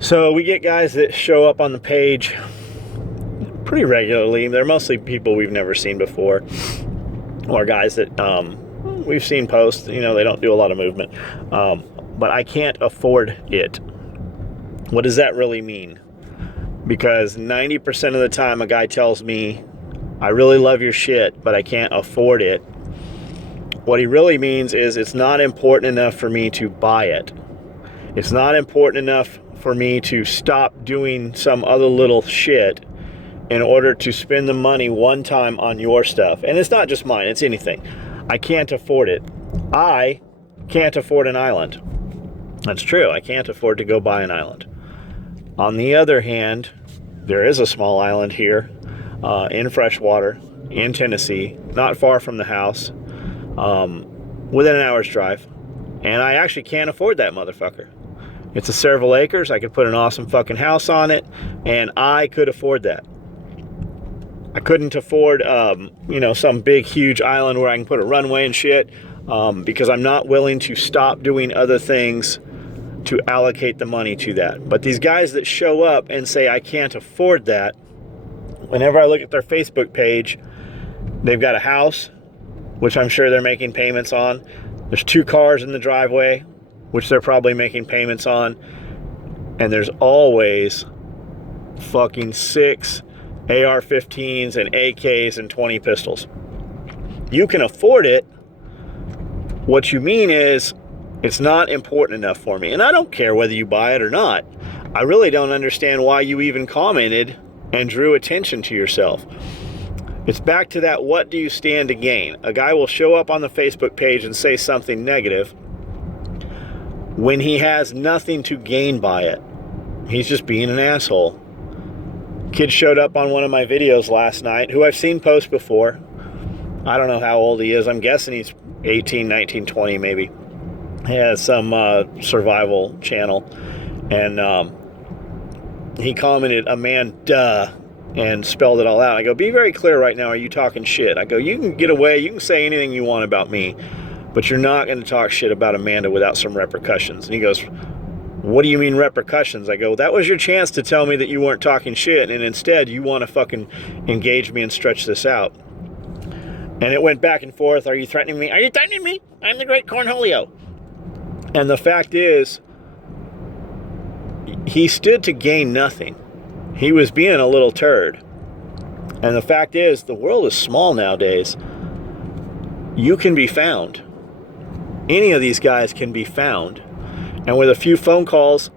So we get guys that show up on the page pretty regularly. They're mostly people we've never seen before, or guys that we've seen post. They don't do a lot of movement, but I can't afford it. What does that really mean? Because 90% of the time a guy tells me, I really love your shit, but I can't afford it. What he really means is it's not important enough for me to buy it. It's not important enough for me to stop doing some other little shit in order to spend the money one time on your stuff. And it's not just mine, it's anything. I can't afford it. I can't afford an island. That's true, I can't afford to go buy an island. On the other hand, there is a small island here in freshwater in Tennessee, not far from the house, within an hour's drive. And I actually can't afford that motherfucker. It's several acres. I could put an awesome fucking house on it, and I could afford that. I couldn't afford, some big, huge island where I can put a runway and shit, because I'm not willing to stop doing other things to allocate the money to that. But these guys that show up and say, I can't afford that, whenever I look at their Facebook page, they've got a house, which I'm sure they're making payments on. There's 2 cars in the driveway, which they're probably making payments on. And there's always fucking 6 AR-15s and AKs and 20 pistols. You can afford it. What you mean is, it's not important enough for me. And I don't care whether you buy it or not. I really don't understand why you even commented and drew attention to yourself. It's back to that, what do you stand to gain? A guy will show up on the Facebook page and say something negative when he has nothing to gain by it. He's just being an asshole. Kid showed up on one of my videos last night, who I've seen post before. I don't know how old he is. I'm guessing he's 18, 19, 20 maybe. He has some survival channel. And he commented, a man, duh, and spelled it all out. I go, be very clear right now. Are you talking shit? I go, you can get away. You can say anything you want about me, but you're not going to talk shit about Amanda without some repercussions. And he goes, what do you mean repercussions? I go, that was your chance to tell me that you weren't talking shit, and instead you want to fucking engage me and stretch this out. And it went back and forth. Are you threatening me? Are you threatening me? I'm the great Cornholio. And the fact is, he stood to gain nothing. He was being a little turd. And the fact is, the world is small nowadays. You can be found. Any of these guys can be found. And with a few phone calls,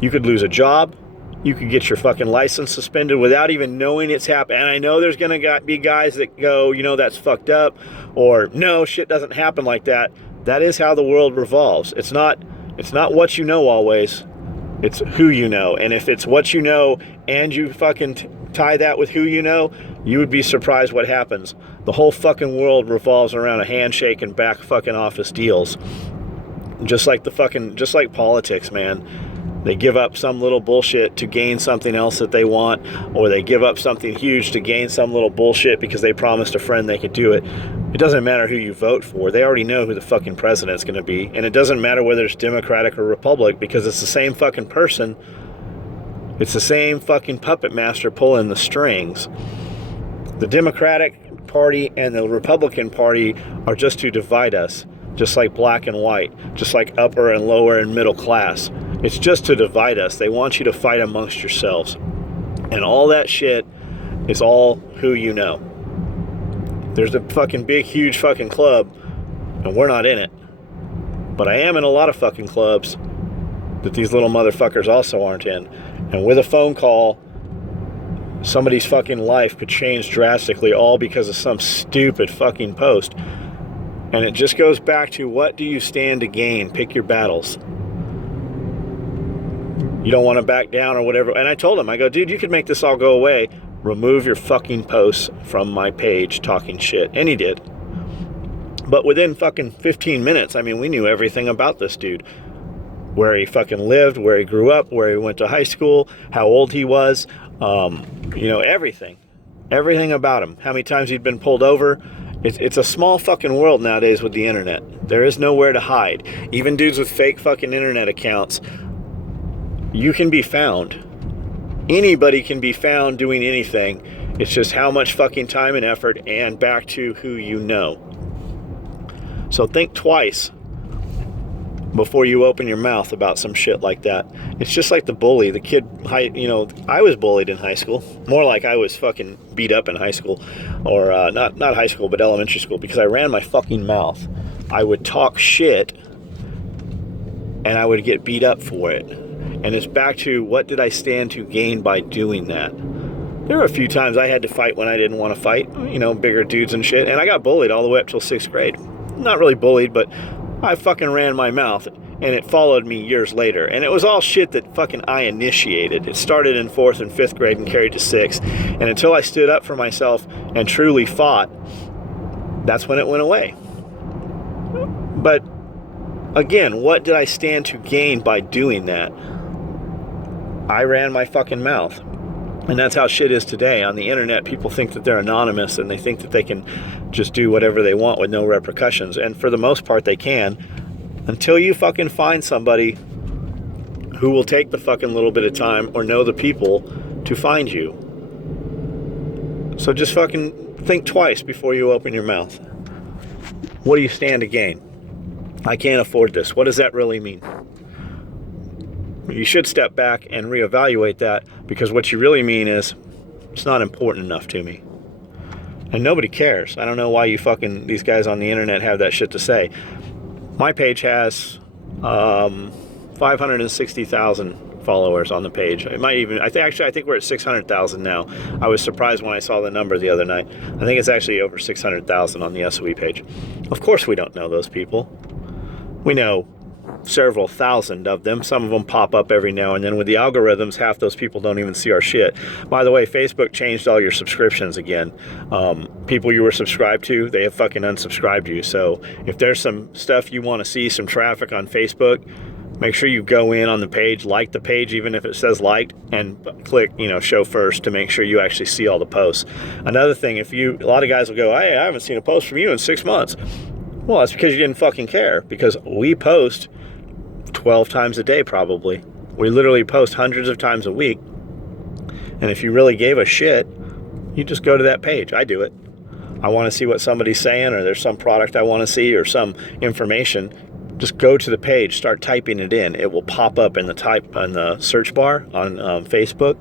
you could lose a job. You could get your fucking license suspended without even knowing it's happened. And I know there's going to be guys that go, that's fucked up. Or, no, shit doesn't happen like that. That is how the world revolves. It's not what you know always. It's who you know. And if it's what you know and you fucking tie that with who you know, you would be surprised what happens. The whole fucking world revolves around a handshake and back fucking office deals. Just like politics, man. They give up some little bullshit to gain something else that they want, or they give up something huge to gain some little bullshit because they promised a friend they could do it. It doesn't matter who you vote for. They already know who the fucking president's going to be. And it doesn't matter whether it's Democratic or Republic, because it's the same fucking person. It's the same fucking puppet master pulling the strings. The Democratic Party and the Republican Party are just to divide us. Just like black and white, just like upper and lower and middle class. It's just to divide us. They want you to fight amongst yourselves. And all that shit is all who you know. There's a fucking big, huge fucking club, and we're not in it. But I am in a lot of fucking clubs that these little motherfuckers also aren't in. And with a phone call, somebody's fucking life could change drastically, all because of some stupid fucking post. And it just goes back to, what do you stand to gain? Pick your battles. You don't want to back down or whatever. And I told him, I go, dude, you could make this all go away. Remove your fucking posts from my page talking shit. And he did. But within fucking 15 minutes, we knew everything about this dude. Where he fucking lived, where he grew up, where he went to high school, how old he was, everything. Everything about him. How many times he'd been pulled over. It's a small fucking world nowadays with the internet. There is nowhere to hide. Even dudes with fake fucking internet accounts You can be found. Anybody can be found doing anything. It's just how much fucking time and effort, and back to who you know. So think twice before you open your mouth about some shit like that. It's just like the bully, the kid, I was bullied in high school. More like I was fucking beat up in high school. Or not high school, but elementary school, because I ran my fucking mouth. I would talk shit, and I would get beat up for it. And it's back to, what did I stand to gain by doing that? There were a few times I had to fight when I didn't want to fight, bigger dudes and shit. And I got bullied all the way up till 6th grade. Not really bullied, but I fucking ran my mouth, and it followed me years later. And it was all shit that fucking I initiated. It started in 4th and 5th grade and carried to 6th. And until I stood up for myself and truly fought, that's when it went away. But again, what did I stand to gain by doing that? I ran my fucking mouth. And that's how shit is today. On the internet, people think that they're anonymous, and they think that they can just do whatever they want with no repercussions. And for the most part, they can. Until you fucking find somebody who will take the fucking little bit of time, or know the people to find you. So just fucking think twice before you open your mouth. What do you stand to gain? I can't afford this. What does that really mean? You should step back and reevaluate that, because what you really mean is, it's not important enough to me. And nobody cares. I don't know why these guys on the internet have that shit to say. My page has 560,000 followers on the page. It might even, I think we're at 600,000 now. I was surprised when I saw the number the other night. I think it's actually over 600,000 on the SOE page. Of course we don't know those people. We know several thousand of them. Some of them pop up every now and then. With the algorithms, half those people don't even see our shit. By the way, Facebook changed all your subscriptions again. People you were subscribed to, they have fucking unsubscribed you. So if there's some stuff you want to see, some traffic on Facebook, make sure you go in on the page, like the page, even if it says liked, and click, show first, to make sure you actually see all the posts. Another thing, a lot of guys will go, hey, I haven't seen a post from you in 6 months. Well, that's because you didn't fucking care, because we post 12 times a day probably. We literally post hundreds of times a week. And if you really gave a shit, you just go to that page. I do it. I want to see what somebody's saying, or there's some product I want to see, or some information. Just go to the page, start typing it in. It will pop up in the search bar on Facebook.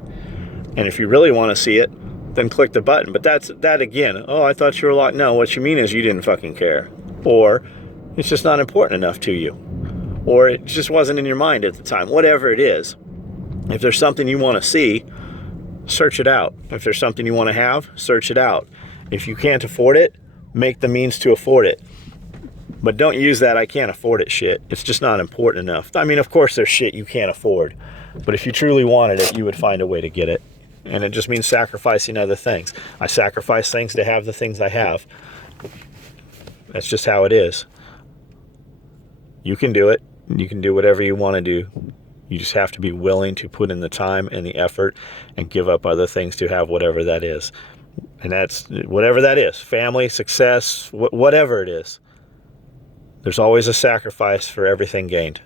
And if you really want to see it, then click the button. But that again. Oh, I thought you were locked. No, what you mean is you didn't fucking care. Or it's just not important enough to you. Or it just wasn't in your mind at the time. Whatever it is. If there's something you want to see, search it out. If there's something you want to have, search it out. If you can't afford it, make the means to afford it. But don't use that I can't afford it shit. It's just not important enough. I mean, of course there's shit you can't afford. But if you truly wanted it, you would find a way to get it. And it just means sacrificing other things. I sacrifice things to have the things I have. That's just how it is. You can do it. You can do whatever you want to do. You just have to be willing to put in the time and the effort and give up other things to have whatever that is. And that's whatever that is. Family, success, whatever it is. There's always a sacrifice for everything gained.